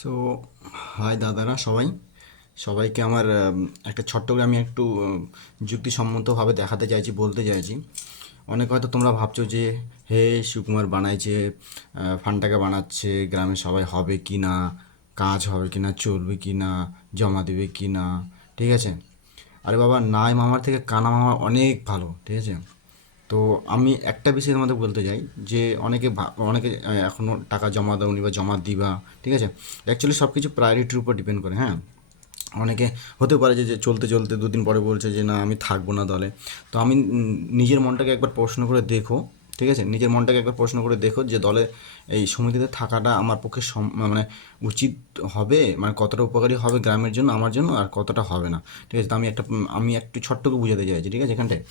So high দাদারা সবাইকে আমার একটা ছোট্ট করে আমি একটু যুক্তিসম্মতভাবে দেখাতে চাইছি, বলতে চাইছি। অনেক হয়তো তোমরা ভাবছো যে হে সুকুমার বানাইছে, ফান্ডটাকে বানাচ্ছে, গ্রামে সবাই হবে কি না, কাজ হবে কি না, চলবে কি না, জমা দেবে কি না, ঠিক আছে। আরে বাবা, নাই মামার থেকে কানা মামা অনেক ভালো, ঠিক আছে। তো আমি একটা বিষয়ের মধ্যে বলতে চাই যে অনেকে এখনও টাকা জমা দাওনি বা জমা দিবা, ঠিক আছে। অ্যাকচুয়ালি সব কিছু প্রায়োরিটির উপর ডিপেন্ড করে, হ্যাঁ। অনেকে হতে পারে যে চলতে চলতে দুদিন পরে বলছে যে না আমি থাকবো না দলে। তো আমি নিজের মনটাকে একবার প্রশ্ন করে দেখো, ঠিক আছে, নিজের মনটাকে একবার প্রশ্ন করে দেখো যে দলে এই সমিতিতে থাকাটা আমার পক্ষে মানে উচিত হবে, মানে কতটা উপকারী হবে গ্রামের জন্য, আমার জন্য, আর কতটা হবে না, ঠিক আছে। তো আমি একটু ছোট্ট করে বুঝাতে চাইছি, ঠিক আছে। এখানটায়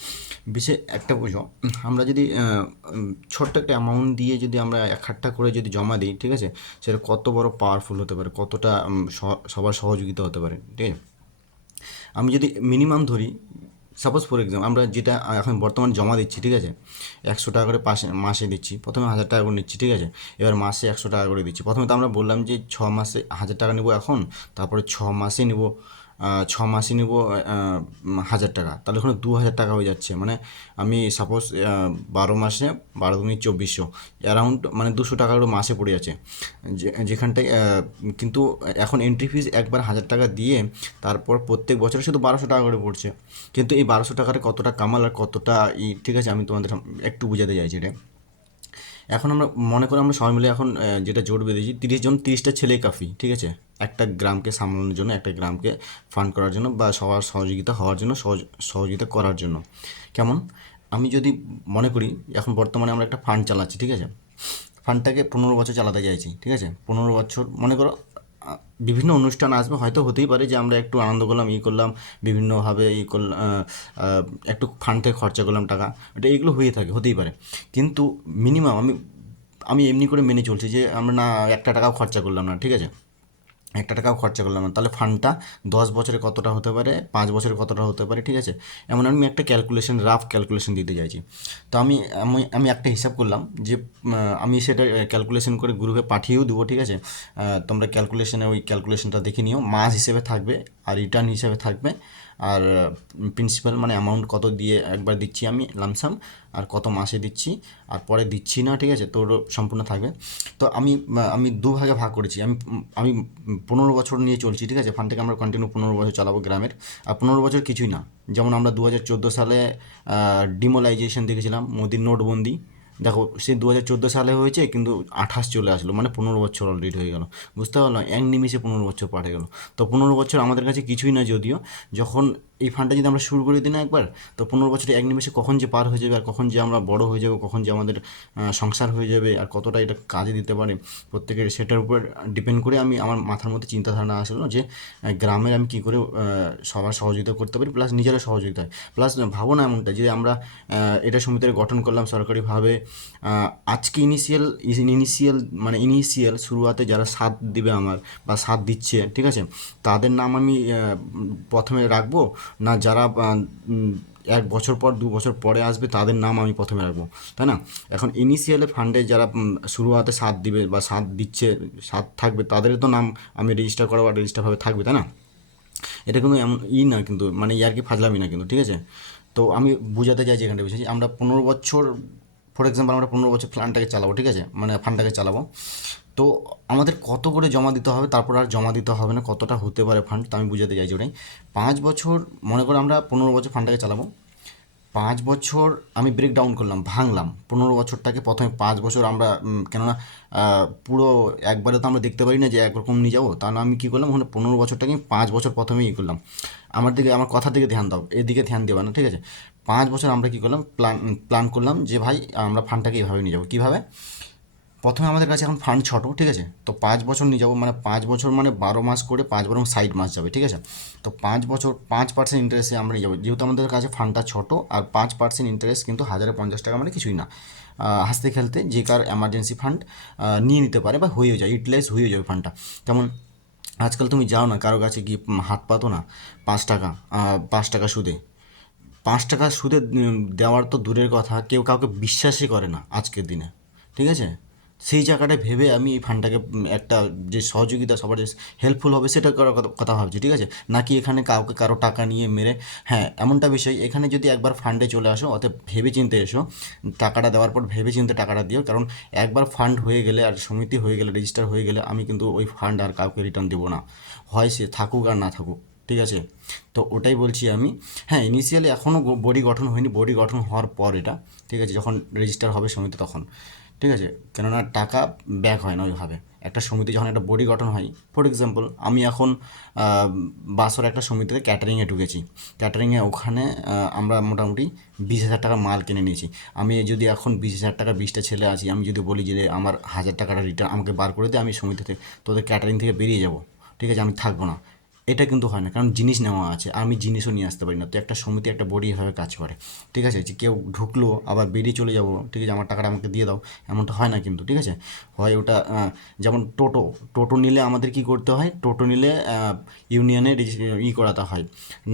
বিশেষ একটা বুঝো, আমরা যদি ছোট্ট একটা অ্যামাউন্ট দিয়ে যদি আমরা একটা করে যদি জমা দিই, ঠিক আছে, সেটা কত বড় পাওয়ারফুল হতে পারে, কতটা সবার সহযোগিতা হতে পারে, ঠিক আছে। আমি যদি মিনিমাম ধরি, সাপোজ ফর এক্সাম্পল আমরা যেটা এখন বর্তমান জমা দিচ্ছি, ঠিক আছে, 100 টাকা করে মাসে দিচ্ছি। প্রথমে 1000 টাকা করে নিচ্ছি, ঠিক আছে। এবার মাসে 100 টাকা করে দিচ্ছি। প্রথমে তো আমরা বললাম যে 6 মাসে 1000 টাকা নেবো এখন, তারপরে 6 মাসে নেব, 6 মাসে নেব 1000 টাকা, তাহলে ওখানে 2000 টাকা হয়ে যাচ্ছে। মানে আমি সাপোজ 12 মাসে 12×2400, অ্যারাউন্ড মানে 200 টাকা করে মাসে পড়ে যাচ্ছে। যেখানটায় কিন্তু এখন এন্ট্রি ফিস একবার 1000 টাকা দিয়ে তারপর প্রত্যেক বছরে শুধু 1200 টাকা করে পড়ছে। কিন্তু এই 1200 টাকার কতটা কামাল আর কতটা ঠিক আছে, আমি তোমাদের একটু বোঝাতে চাইছি এটা। এখন আমরা মনে করি আমরা সবাই মিলে এখন যেটা জোট বেঁধেছি, 30 জন 30টা ছেলেই কাফি, ঠিক আছে, একটা গ্রামকে সামলানোর জন্য, একটা গ্রামকে ফান্ড করার জন্য বা সবার সহযোগিতা হওয়ার জন্য, সহযোগিতা করার জন্য। কেমন, আমি যদি মনে করি এখন বর্তমানে আমরা একটা ফান্ড চালাচ্ছি, ঠিক আছে। ফান্ডটাকে 15 বছর চালাতে চাইছি, ঠিক আছে। 15 বছর মনে করো, বিভিন্ন অনুষ্ঠান আসবে, হয়তো হতেই পারে যে আমরা একটু আনন্দ করলাম, করলাম, বিভিন্নভাবে করলাম, একটু ফান্ড থেকে খরচা করলাম টাকা, এটা এগুলো হয়ে থাকে, হতেই পারে। কিন্তু মিনিমাম আমি আমি এমনি করে মেনে চলছি যে আমরা না একটা টাকাও খরচা করলাম না, ঠিক আছে, একটা টাকাও খরচা করলাম না, তাহলে ফান্ডটা 10 বছরে কতটা হতে পারে, 5 বছরে কতটা হতে পারে, ঠিক আছে। এমন আমি একটা ক্যালকুলেশন, রাফ ক্যালকুলেশন দিতে চাইছি। তো আমি আমি আমি একটা হিসাব করলাম যে আমি সেটা ক্যালকুলেশন করে গ্রুপে পাঠিয়েও দেবো, ঠিক আছে। তোমরা ক্যালকুলেশনে ওই ক্যালকুলেশনটা দেখে নিও, মাস হিসেবে থাকবে আর রিটার্ন হিসেবে থাকবে, আর প্রিন্সিপাল মানে অ্যামাউন্ট কত দিয়ে একবার দিচ্ছি আমি লামসাম, আর কত মাসে দিচ্ছি, আর পরে দিচ্ছি না, ঠিক আছে, তোর সম্পূর্ণ থাকবে। তো আমি দুভাগে ভাগ করেছি। আমি 15 বছর নিয়ে চলছি, ঠিক আছে। ফান্ডটাকে আমরা কন্টিনিউ 15 বছর চালাবো গ্রামের। আর 15 বছর কিছুই না, যেমন আমরা 2014 সালে ডিমোলাইজেশন দেখেছিলাম, মোদির নোটবন্দি। দেখো সে 2014 সালে হয়েছে, কিন্তু 28 চলে আসলো, মানে 15 বছর অলরেডি হয়ে গেল। বুঝতে পারলাম, এক নিমিষে 15 বছর পার হয়ে গেল। তো 15 বছর আমাদের কাছে কিছুই না যদিও, যখন এই ফান্ডটা যদি আমরা শুরু করে দিই না একবার, তো 15 বছরে এক নিমিষে কখন যে পার হয়ে যাবে, আর কখন যে আমরা বড় হয়ে যাবো, কখন যে আমাদের সংসার হয়ে যাবে, আর কতটা এটা কাজে দিতে পারে প্রত্যেকের, সেটার উপর ডিপেন্ড করে আমি আমার মাথার মধ্যে চিন্তাধারণা আসলো যে গ্রামের আমি কী করে সবার সহযোগিতা করতে পারি, প্লাস নিজেরও সহযোগিতা হয়। প্লাস ভাবো না এমনটা যে আমরা এটা সমিতির গঠন করলাম সরকারিভাবে, আজকে ইনিশিয়াল শুরুয়াতে যারা সাথ দিবে আমার বা সাথ দিচ্ছে, ঠিক আছে, তাদের নাম আমি প্রথমে রাখবো, না যারা 1 বছর পর 2 বছর পরে আসবে তাদের নাম আমি প্রথমে রাখবো, তাই না? এখন ইনিশিয়ালে ফান্ডে যারা শুরুয়াতে সাথ দিবে বা সাথ দিচ্ছে, সাথ থাকবে, তাদের তো নাম আমি রেজিস্টার করা বা রেজিস্টারভাবে থাকবে, তাই না? এটা কিন্তু এমন না, কিন্তু মানে আর কি ফাজলামি না কিন্তু, ঠিক আছে। তো আমি বুঝাতে চাইছি এখানটা বিষয় যে আমরা 15 বছর, ফর এক্সাম্পল আমরা 15 বছর প্ল্যানটাকে চালাবো, ঠিক আছে, মানে ফান্ডটাকে চালাবো। তো আমাদের কত করে জমা দিতে হবে, তারপর আর জমা দিতে হবে না, কতটা হতে পারে ফান্ড, তো আমি বুঝাতে চাইছি ওটাই। 5 বছর, মনে করো আমরা 15 বছর ফান্ডটাকে চালাবো। 5 বছর আমি ব্রেক ডাউন করলাম, ভাঙলাম 15 বছরটাকে। প্রথমে 5 বছর আমরা কেননা পুরো একবারে তো আমরা দেখতে পারি না যে একরকম নিয়ে যাবো, তাহলে আমি কী করলাম, ওখানে 15 বছরটাকে 5 বছর প্রথমে করলাম। আমার কথার দিকে ধ্যান দাও, এদিকে ধ্যান দেবা না, ঠিক আছে। 5 বছর আমরা কী করলাম, প্ল্যান করলাম যে ভাই আমরা ফান্ডটাকে এভাবে নিয়ে যাবো। কীভাবে? প্রথমে আমাদের কাছে এখন ফান্ড ছোটো, ঠিক আছে, তো 5 বছর নিয়ে যাবো, মানে 5 বছর মানে 12 মাস করে, 5 বরং 60 মাস যাবে, ঠিক আছে। তো 5 বছর 5% ইন্টারেস্টে আমরা নিয়ে যাবো, যেহেতু আমাদের কাছে ফান্ডটা ছোটো, আর 5% ইন্টারেস্ট কিন্তু 1050 টাকা, মানে কিছুই না। হাসতে খেলতে যে কার এমার্জেন্সি ফান্ড নিয়ে নিতে পারে বা হয়ে যায়, ইউটিলাইজ হয়ে যাবে ফান্ডটা। যেমন আজকাল তুমি যাও না কারো কাছে গিয়ে হাত পাতো না, 5 টাকা, 5 টাকা সুদে, 5 টাকা সুদে দেওয়ার তো দূরের কথা, কেউ কাউকে বিশ্বাসই করে না আজকের দিনে, ঠিক আছে। সেই জায়গাটায় ভেবে আমি এই ফান্ডটাকে একটা যে সহযোগিতা সবার যে হেল্পফুল হবে সেটা করার কথা ভাবছি, ঠিক আছে? নাকি এখানে কাউকে কারো টাকা নিয়ে মেরে, হ্যাঁ এমনটা বিষয়, এখানে যদি একবার ফান্ডে চলে আসো অতএব ভেবে চিন্তে এসো, টাকাটা দেওয়ার পর ভেবে চিন্তে টাকাটা দিও, কারণ একবার ফান্ড হয়ে গেলে আর সমিতি হয়ে গেলে রেজিস্টার হয়ে গেলে আমি কিন্তু ওই ফান্ড আর কাউকে রিটার্ন দেবো না, হয় সে থাকুক আর না থাকুক, ঠিক আছে? তো ওটাই বলছি আমি। হ্যাঁ, ইনিশিয়ালি এখনও বডি গঠন হয়নি, বডি গঠন হওয়ার পর এটা, ঠিক আছে, যখন রেজিস্টার হবে সমিতি তখন, ঠিক আছে? কেননা টাকা ব্যাক হয় না ওইভাবে। একটা সমিতি যখন একটা বডি গঠন হয়, ফর এক্সাম্পল আমি এখন বাসর একটা সমিতিতে ক্যাটারিংয়ে ঢুকেছি, ক্যাটারিংয়ে ওখানে আমরা মোটামুটি 20,000 টাকা মাল কিনে নিয়েছি। আমি যদি এখন 20,000 টাকা 20টা ছেলে আছি, আমি যদি বলি যে আমার 1,000 টাকাটা রিটার্ন আমাকে বার করে দে, আমি সমিতিতে তোদের ক্যাটারিং থেকে বেরিয়ে যাব, ঠিক আছে, আমি থাকবো না, এটা কিন্তু হয় না, কারণ জিনিস নেওয়া আছে, আমি জিনিসও নিয়ে আসতে পারি না। তো একটা সমিতি একটা বডি এভাবে কাজ করে, ঠিক আছে? যে কেউ ঢুকলো আবার বেরিয়ে চলে যাবো, ঠিক আছে, আমার টাকাটা আমাকে দিয়ে দাও, এমনটা হয় না কিন্তু, ঠিক আছে? হয় ওটা যেমন টোটো, টোটো নিলে আমাদের কি করতে হয়, টোটো নিলে ইউনিয়নে করাতে হয়,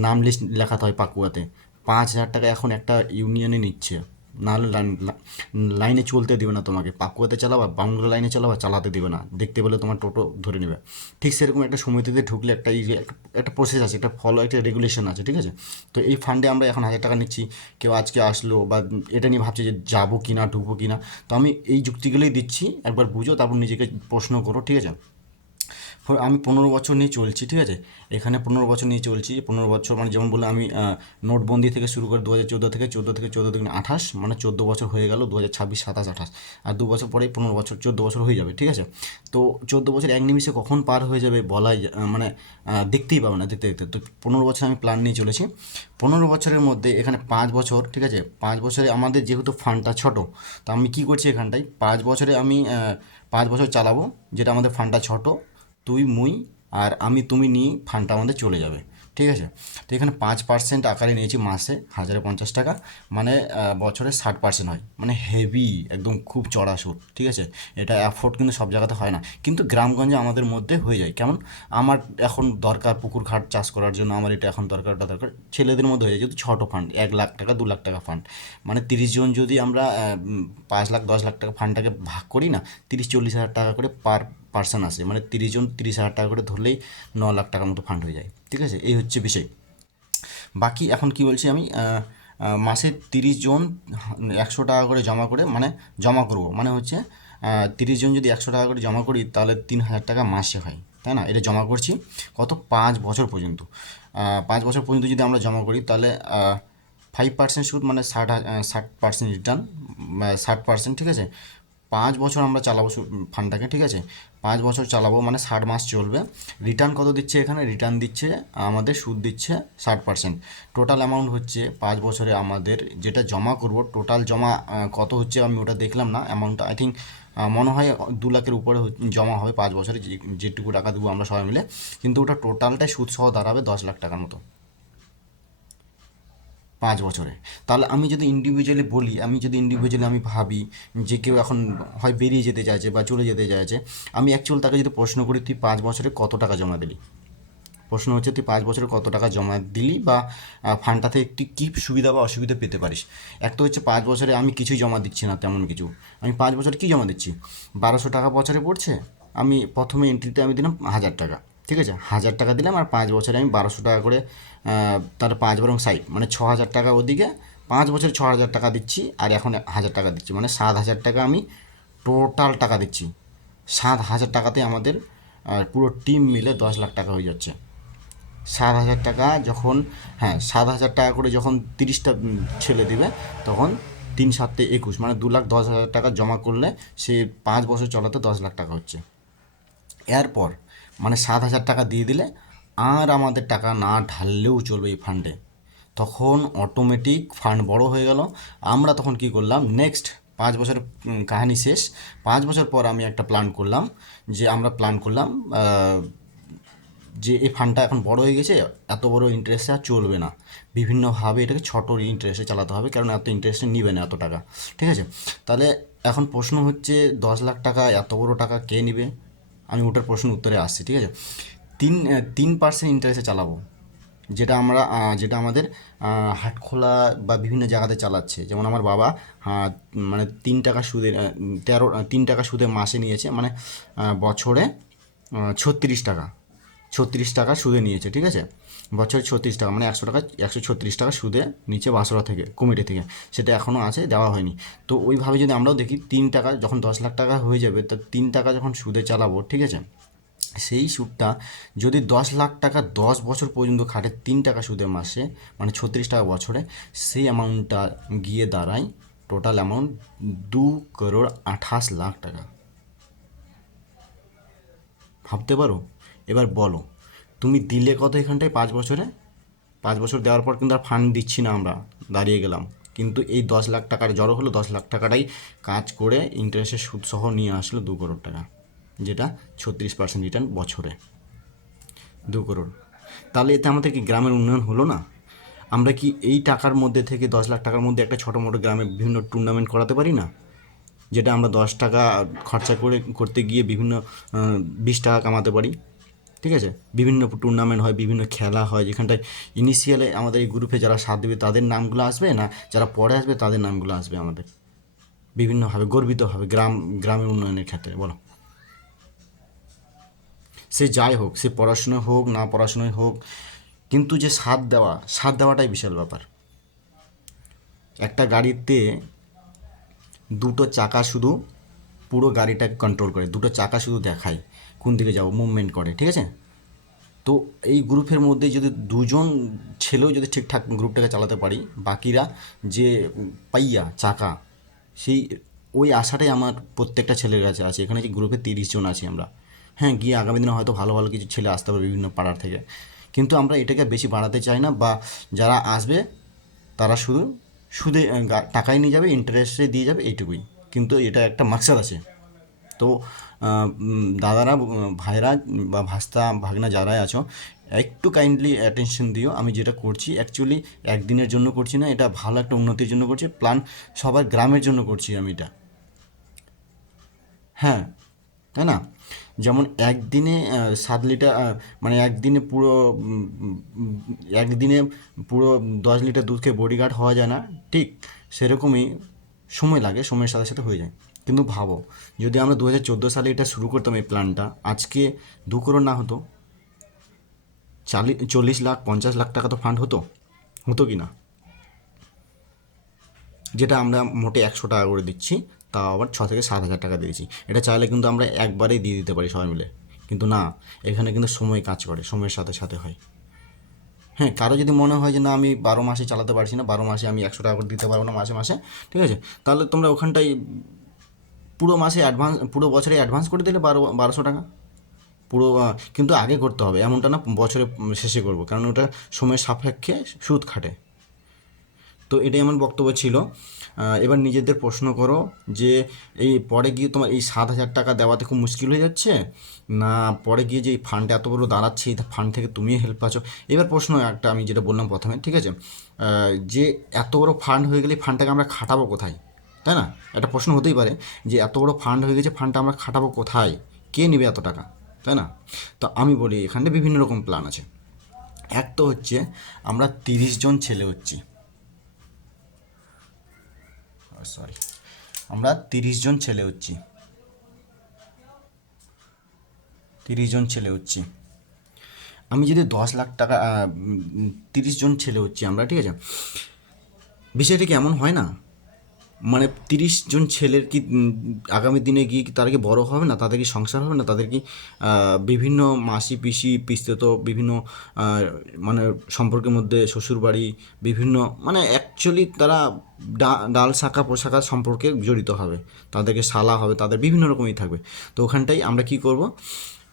নাম লিস্ট লেখাতে হয় পাকুয়াতে। 5,000 টাকা এখন একটা ইউনিয়নে নিচ্ছে, নাহলে লাইনে চলতে দেবে না তোমাকে, পাকুয়াতে চালাবা, বাংলা লাইনে চালাবা, চালাতে দেবে না, দেখতে পেলে তোমার টোটো ধরে নেবে। ঠিক সেরকম একটা সমিতিতে ঢুকলে একটা একটা প্রসেস আছে, একটা ফলো, একটা রেগুলেশন আছে, ঠিক আছে? তো এই ফান্ডে আমরা এখন 1,000 টাকা নিচ্ছি, কেউ আজকে আসলো বা এটা নিয়ে ভাবছে যে যাবো কি না, ঢুকবো কি না, তো আমি এই যুক্তিগুলোই দিচ্ছি, একবার বুঝো, তারপর নিজেকে প্রশ্ন করো, ঠিক আছে? আমি 15 বছর নিয়ে চলছি, ঠিক আছে? এখানে 15 বছর নিয়ে চলছি, 15 বছর মানে যেমন বললাম আমি নোটবন্দি থেকে শুরু করে 2014 থেকে 14 থেকে 14 থেকে 28, মানে 14 বছর হয়ে গেল, 2026, 27, 28, আর 2 বছর পরেই 15 বছর, 14 বছর হয়ে যাবে, ঠিক আছে? তো 14 বছর এক নিমিষে কখন পার হয়ে যাবে বলাই মানে দেখতেই পাবো না, দেখতে দেখতে। তো 15 বছর আমি প্ল্যান নিয়ে চলেছি। 15 বছরের মধ্যে এখানে 5 বছর, ঠিক আছে, 5 বছরে আমাদের যেহেতু ফান্ডটা ছোটো, তো আমি কী করছি এখানটায়, 5 বছরে আমি 5 বছর চালাবো, যেটা আমাদের ফান্ডটা ছোটো, তুই মুই আর আমি তুমি নিয়ে ফান্ডটা আমাদের চলে যাবে, ঠিক আছে? তো এখানে 5% আকারে নিয়েছি মাসে 1,050 টাকা, মানে বছরে 60% হয়, মানে হেভি একদম খুব চড়া সুদ, ঠিক আছে? এটা অ্যাফোর্ড কিন্তু সব জায়গাতে হয় না, কিন্তু গ্রামগঞ্জে আমাদের মধ্যে হয়ে যায়। কেমন, আমার এখন দরকার পুকুর ঘাট চাষ করার জন্য, আমার এটা এখন দরকার, ওটা দরকার, ছেলেদের মধ্যে হয়ে যায়, যেহেতু ছোটো ফান্ড, 1 লাখ টাকা 2 লাখ টাকা ফান্ড, মানে 30 জন যদি আমরা 5 লাখ 10 লাখ টাকা ফান্ডটাকে ভাগ করি না, 30-40 হাজার টাকা করে পার পার্সন আসে, মানে 30 জন 30,000 টাকা করে ধরলেই 9 লাখ টাকার মতো ফান্ড হয়ে যায়, ঠিক আছে? এই হচ্ছে বিষয়। বাকি এখন কি বলছি আমি, মাসে 30 জন 100 টাকা করে জমা করে, মানে জমা করব, মানে হচ্ছে 30 জন যদি 100 টাকা করে জমা করি তাহলে 3,000 টাকা মাসে হয়, তাই না? এটা জমা করছি কত, 5 বছর পর্যন্ত। 5 বছর পর্যন্ত যদি আমরা জমা করি তাহলে 5% সুদ, মানে 60% রিটার্ন, 60%, ঠিক আছে? 5 বছর আমরা চালাবো ফান্ডটাকে, ঠিক আছে? 5 বছর চালাবো মানে 60 মাস চলবে। রিটার্ন কত দিচ্ছে এখানে, রিটার্ন দিচ্ছে আমাদের, সুদ দিচ্ছে 60%। টোটাল অ্যামাউন্ট হচ্ছে 5 বছরে আমাদের যেটা জমা করব, টোটাল জমা কত হচ্ছে আমি ওটা দেখলাম না, অ্যামাউন্টটা আই থিঙ্ক মনে হয় 2 লাখের উপরে জমা হবে 5 বছরে, যেটুকু টাকা দেবো আমরা সবাই মিলে, কিন্তু ওটা টোটালটাই সুদ সহ দাঁড়াবে 10 লাখ টাকার মতো 5 বছরে। তাহলে আমি যদি ইন্ডিভিজুয়ালি বলি, আমি ভাবি যে কেউ এখন হয় বেরিয়ে যেতে চাইছে বা চলে যেতে চাইছে, আমি অ্যাকচুয়াল তাকে যদি প্রশ্ন করি তুই 5 বছরে কত টাকা জমা দিলি, প্রশ্ন হচ্ছে তুই 5 বছরে কত টাকা জমা দিলি, বা ফান্ডটা থেকে তুই কী সুবিধা বা অসুবিধা পেতে পারিস। এক তো হচ্ছে 5 বছরে আমি কিছুই জমা দিচ্ছি না, তেমন কিছু, আমি 5 বছরে কী জমা দিচ্ছি, 1,200 টাকা বছরে পড়ছে, আমি প্রথমে এন্ট্রিতে আমি দিলাম 1,000 টাকা, ঠিক আছে, 1,000 টাকা দিলাম, আর 5 বছরে আমি 1,200 টাকা করে, তার 5 বরং 60, মানে 6,000 টাকা ওদিকে, 5 বছরে 6,000 টাকা দিচ্ছি, আর এখন 1,000 টাকা দিচ্ছি, মানে 7,000 টাকা আমি টোটাল টাকা দিচ্ছি। 7,000 টাকাতে আমাদের পুরো টিম মিলে 10 লাখ টাকা হয়ে যাচ্ছে। 7,000 টাকা যখন, হ্যাঁ 7,000 টাকা করে যখন 30টা ছেলে দিবে, তখন 3 7 21, মানে 2,10,000 টাকা জমা করলে সে 5 বছর চলাতে 10 লাখ টাকা হচ্ছে। এরপর মানে 7,000 টাকা দিয়ে দিলে আর আমাদের টাকা না ঢাললেও চলবে এই ফান্ডে, তখন অটোমেটিক ফান্ড বড় হয়ে গেল। আমরা তখন কি করলাম, নেক্সট 5 বছর কাহিনী শেষ, 5 বছর পর আমি একটা প্ল্যান করলাম, যে আমরা প্ল্যান করলাম যে এই ফান্ডটা এখন বড় হয়ে গেছে, এত বড় ইন্টারেস্টে আর চলবে না, বিভিন্নভাবে এটাকে ছোটো ইন্টারেস্টে চালাতে হবে, কারণ এত ইন্টারেস্টে নিবে না এত টাকা, ঠিক আছে? তাহলে এখন প্রশ্ন হচ্ছে 10 লাখ টাকা এত বড় টাকা কে নিবে, আমি ওটার প্রশ্ন উত্তরে আসছি, ঠিক আছে? 3% ইন্টারেস্টে চালাবো, যেটা আমাদের হাটখোলা বা বিভিন্ন জায়গাতে চালাচ্ছে। যেমন আমার বাবা মানে 3 টাকা সুদে 3 টাকা সুদে মাসে নিয়েছে, মানে বছরে 36 টাকা, 36 টাকা সুদে নিয়েছে, ঠিক আছে। বছরে 36 টাকা মানে 100 টাকা, 136 টাকা সুদে নিচে বাসরা থেকে, কমিটি থেকে, সেটা এখনও আছে, দেওয়া হয়নি। তো ওইভাবে যদি আমরাও দেখি, 3 টাকা যখন 10 লাখ টাকা হয়ে যাবে, তা 3 টাকা যখন সুদে চালাবো, ঠিক আছে, সেই সুদটা যদি 10 লাখ টাকা 10 বছর পর্যন্ত খাটে 3 টাকা সুদে মাসে, মানে 36 টাকা বছরে, সেই অ্যামাউন্টটা গিয়ে দাঁড়ায়, টোটাল অ্যামাউন্ট 2,28,00,000 টাকা। ভাবতে পারো? এবার বলো, তুমি দিলে কত এখানটায় 5 বছরে? 5 বছর দেওয়ার পর কিন্তু আর ফান্ড দিচ্ছি না আমরা, দাঁড়িয়ে গেলাম। কিন্তু এই 10 লাখ টাকার জড়ো হলো, 10 লাখ টাকাটাই কাজ করে ইন্টারেস্টের সুদ সহ নিয়ে আসলো 2 করোড় টাকা, যেটা 36% রিটার্ন বছরে, 2 করোড়। তাহলে এতে আমাদের কি গ্রামের উন্নয়ন হলো না? আমরা কি এই টাকার মধ্যে থেকে, 10 লাখ টাকার মধ্যে, একটা ছোটো মোটো গ্রামে বিভিন্ন টুর্নামেন্ট করাতে পারি না? যেটা আমরা 10 টাকা খরচা করতে গিয়ে বিভিন্ন 20 টাকা কামাতে পারি, ঠিক আছে। বিভিন্ন টুর্নামেন্ট হয়, বিভিন্ন খেলা হয়, যেখানটায় ইনিশিয়ালে আমাদের এই গ্রুপে যারা সাথ দেবে তাদের নামগুলো আসবে, না যারা পরে আসবে তাদের নামগুলো আসবে আমাদের, বিভিন্নভাবে গর্বিত হবে গ্রামের উন্নয়নের ক্ষেত্রে, বলো। সে যাই হোক, সে পড়াশুনো হোক না পড়াশুনোই হোক, কিন্তু যে সাথ দেওয়াটাই বিশাল ব্যাপার। একটা গাড়িতে 2টো চাকা শুধু পুরো গাড়িটাকে কন্ট্রোল করে, 2টো চাকা শুধু দেখায় কোন দিকে যাবো, মুভমেন্ট করে, ঠিক আছে। তো এই গ্রুপের মধ্যে যদি 2জন ছেলেও যদি ঠিকঠাক গ্রুপটাকে চালাতে পারি, বাকিরা যে পাইয়া চাকা, সেই ওই আশাটাই আমার প্রত্যেকটা ছেলের কাছে আছে। এখানে যে গ্রুপে 30 জন আছি আমরা, হ্যাঁ, গিয়ে আগামী দিনে হয়তো ভালো ভালো কিছু ছেলে আসতে পারবে বিভিন্ন পাড়ার থেকে, কিন্তু আমরা এটাকে বেশি বাড়াতে চাই না। বা যারা আসবে তারা শুধু সুদে টাকাই নিয়ে যাবে, ইন্টারেস্টে দিয়ে যাবে, এইটুকুই। কিন্তু এটা একটা মাকসাদ আছে। তো দাদারা, ভাইরা বা ভাস্তা ভাগনা যারাই আছো, একটু কাইন্ডলি অ্যাটেনশন দিও। আমি যেটা করছি অ্যাকচুয়ালি একদিনের জন্য করছি না, এটা ভালো একটা উন্নতির জন্য করছি, প্ল্যান সবার গ্রামের জন্য করছি আমি এটা, হ্যাঁ, তাই না? যেমন একদিনে 7 লিটার, মানে একদিনে পুরো 10 লিটার দুধ খেয়ে বডিগার্ড হওয়া যায় না, ঠিক সেরকমই সময় লাগে, সময়ের সাথে সাথে হয়ে যায়। কিন্তু ভাবো, যদি আমরা 2014 সালে এটা শুরু করতাম এই প্ল্যানটা, আজকে 2 করোড় না হতো, 40 লাখ 50 লাখ টাকা তো ফান্ড হতো, হতো কি না? যেটা আমরা মোটে 100 টাকা করে দিচ্ছি, তাও আবার 6 থেকে 7 হাজার টাকা দিয়েছি। এটা চাইলে কিন্তু আমরা একবারেই দিয়ে দিতে পারি সবাই মিলে, কিন্তু না, এখানে কিন্তু সময় কাজ করে, সময়ের সাথে সাথে হয়। হ্যাঁ, কারো যদি মনে হয় যে না, আমি 12 মাসে চালাতে পারছি না, 12 মাসে আমি 100 টাকা করে দিতে পারবো না মাসে মাসে, ঠিক আছে, তাহলে তোমরা ওখানটায় পুরো মাসে অ্যাডভান্স, পুরো বছরে অ্যাডভান্স করে দিলে 1200 টাকা পুরো। কিন্তু আগে করতে হবে, এমনটা না বছরে শেষে করবো, কারণ ওটা সময়ের সাপেক্ষে সুদ খাটে। তো এটাই আমার বক্তব্য ছিল। এবার নিজেদের প্রশ্ন করো যে এই পরে গিয়ে তোমার এই 7 হাজার টাকা দেওয়াতে খুব মুশকিল হয়ে যাচ্ছে, না পরে গিয়ে যে এই ফান্ড এত বড় দাঁড়াচ্ছে, এই ফান্ড থেকে তুমিও হেল্প পাচ্ছ। এবার প্রশ্ন একটা, আমি যেটা বললাম প্রথমে, ঠিক আছে, যে এত বড় ফান্ড হয়ে গেলে ফান্ডটাকে আমরা খাটাবো কোথায়, তাই না? একটা প্রশ্ন হতেই পারে যে এত বড় ফান্ড হয়ে গেছে, ফান্ডটা আমরা খাটাবো কোথায়, কে নেবে এত টাকা, তাই না? তো আমি বলি, এখানে বিভিন্ন রকম প্ল্যান আছে। এক তো হচ্ছে, আমরা 30 জন ছেলে হচ্ছি, সরি, আমরা 30 জন ছেলে হচ্ছি, 30 জন ছেলে হচ্ছি। আমি যদি 10 লাখ টাকা, 30 জন ছেলে হচ্ছি আমরা, ঠিক আছে, বিষয়টা কি এমন হয় না? মানে 30 জন ছেলের কি আগামী দিনে গিয়ে কি তারা কি বড় হবে না, তাদের কি সংসার হবে না, তাদের কি বিভিন্ন মাসি পিসি পিসতে বিভিন্ন আহ, মানে সম্পর্কের মধ্যে শ্বশুরবাড়ি বিভিন্ন, মানে অ্যাকচুয়ালি তারা ডাল শাখা পোশাকা সম্পর্কে জড়িত হবে, তাদেরকে শালা হবে, তাদের বিভিন্ন রকমই থাকবে। তো ওখানটাই আমরা কি করব,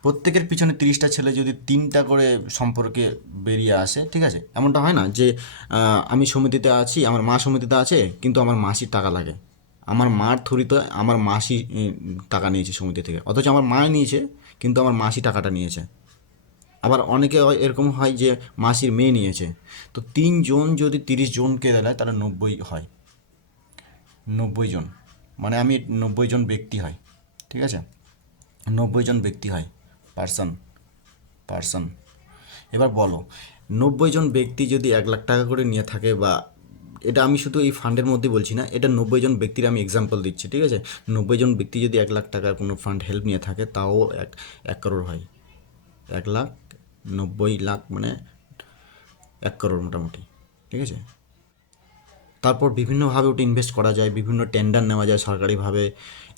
প্রত্যেকের পিছনে 30টা ছেলে যদি 3টা করে সম্পর্কে বেরিয়ে আসে, ঠিক আছে, এমনটা হয় না যে আমি সমিতিতে আছি, আমার মা সমিতিতে আছে, কিন্তু আমার মাসির টাকা লাগে, আমার মার থ্রুতে আমার মাসি টাকা নিয়েছে সমিতি থেকে, অথচ আমার মা নিয়েছে, কিন্তু আমার মাসি টাকাটা নিয়েছে। আবার অনেকে এরকম হয় যে মাসির মেয়ে নিয়েছে। তো 3 জন যদি 30 জনকে দেয়, তাহলে 90 হয়, 90 জন, মানে আমি 90 জন ব্যক্তি হয়, ঠিক আছে, 90 জন ব্যক্তি হয়, পার্সন পার্সন। এবার বলো, 90 জন ব্যক্তি যদি 1 লাখ টাকা করে নিয়ে থাকে, বা এটা আমি শুধু এই ফান্ডের মধ্যে বলছি না, এটা 90 জন ব্যক্তির আমি এক্সাম্পল দিচ্ছি, ঠিক আছে? 90 জন ব্যক্তি যদি 1 লাখ টাকার কোনো ফান্ড হেল্প নিয়ে থাকে, তাও 1 করোড় হয়। 1 লাখ 90 লাখ মানে 1 করোড় মোটামুটি, ঠিক আছে? তারপর বিভিন্নভাবে ওটা ইনভেস্ট করা যায়, বিভিন্ন টেন্ডার নেওয়া যায় সরকারিভাবে।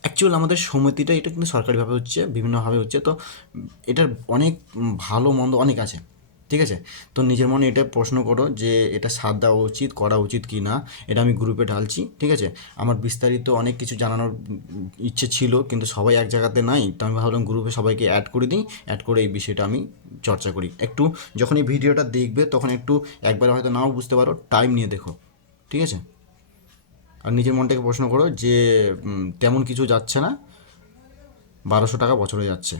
অ্যাকচুয়াল আমাদের সমিতিটা এটা কিন্তু সরকারিভাবে হচ্ছে, বিভিন্নভাবে হচ্ছে। তো এটার অনেক ভালো মন্দ অনেক আছে, ঠিক আছে? তো নিজের মনে এটা প্রশ্ন করো যে এটা সাথ দেওয়া উচিত, করা উচিত কি না। এটা আমি গ্রুপে ঢালছি, ঠিক আছে? আমার বিস্তারিত অনেক কিছু জানানোর ইচ্ছে ছিল, কিন্তু সবাই এক জায়গাতে নাই। তো আমি ভাবলাম গ্রুপে সবাইকে অ্যাড করে দিই, অ্যাড করে এই বিষয়টা আমি চর্চা করি। একটু যখন এই ভিডিওটা দেখবে তখন একটু একবারে হয়তো নাও বুঝতে পারো, টাইম নিয়ে দেখো, ঠিক আছে? আর নিজের মনটাকে প্রশ্ন করো যে তেমন কিছু যাচ্ছে না, 1200 টাকা বছরে যাচ্ছে।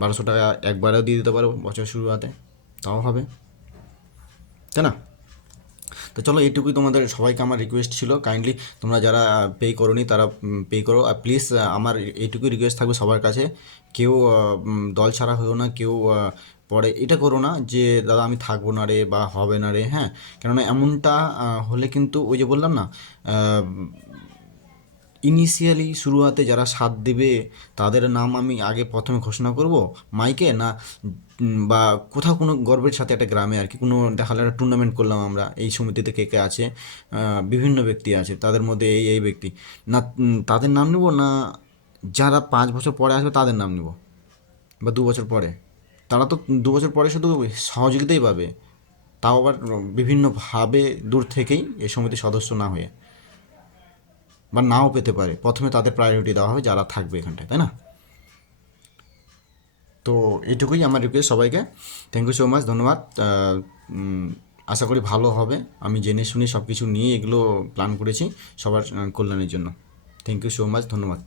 1200 টাকা একবারেও দিয়ে দিতে পারো বছর শুরুতে, তাও হবে, তাই না? তো চলো, এইটুকুই তোমাদের সবাইকে আমার রিকোয়েস্ট ছিল। কাইন্ডলি তোমরা যারা পে করোনি তারা পে করো। আর প্লিজ আমার এইটুকুই রিকোয়েস্ট থাকবে সবার কাছে, কেউ দল ছাড়া হয়েও না, কেউ পরে এটা করো না যে দাদা আমি থাকবো না রে বা হবে না রে, হ্যাঁ? কেননা এমনটা হলে কিন্তু ওই যে বললাম না, ইনিশিয়ালি শুরুয়াতে যারা সাথ দেবে তাদের নাম আমি আগে প্রথমে ঘোষণা করব মাইকে, না বা কোথাও কোনো গর্বের সাথে একটা গ্রামে আর কি কোনো দেখালে একটা টুর্নামেন্ট করলাম আমরা, এই সমিতিতে কে কে আছে, বিভিন্ন ব্যক্তি আছে, তাদের মধ্যে এই এই ব্যক্তি, না তাদের নাম নেব, না যারা 5 বছর পরে আসবে তাদের নাম নেব, বা 2 বছর পরে। তারা তো 2 বছর পরে শুধু সহযোগিতাই পাবে, তাও আবার বিভিন্নভাবে দূর থেকেই এই সমিতির সদস্য না হয়ে, বা নাও পেতে পারে। প্রথমে তাদের প্রায়োরিটি দেওয়া হবে যারা থাকবে এখানটায়, তাই না? তো এইটুকুই আমার রিকোয়েস্ট সবাইকে। থ্যাংক ইউ সো মাচ, ধন্যবাদ। আশা করি ভালো হবে। আমি জেনে শুনে সব কিছু নিয়ে এগুলো প্ল্যান করেছি সবার কল্যাণের জন্য। থ্যাংক ইউ সো মাচ, ধন্যবাদ।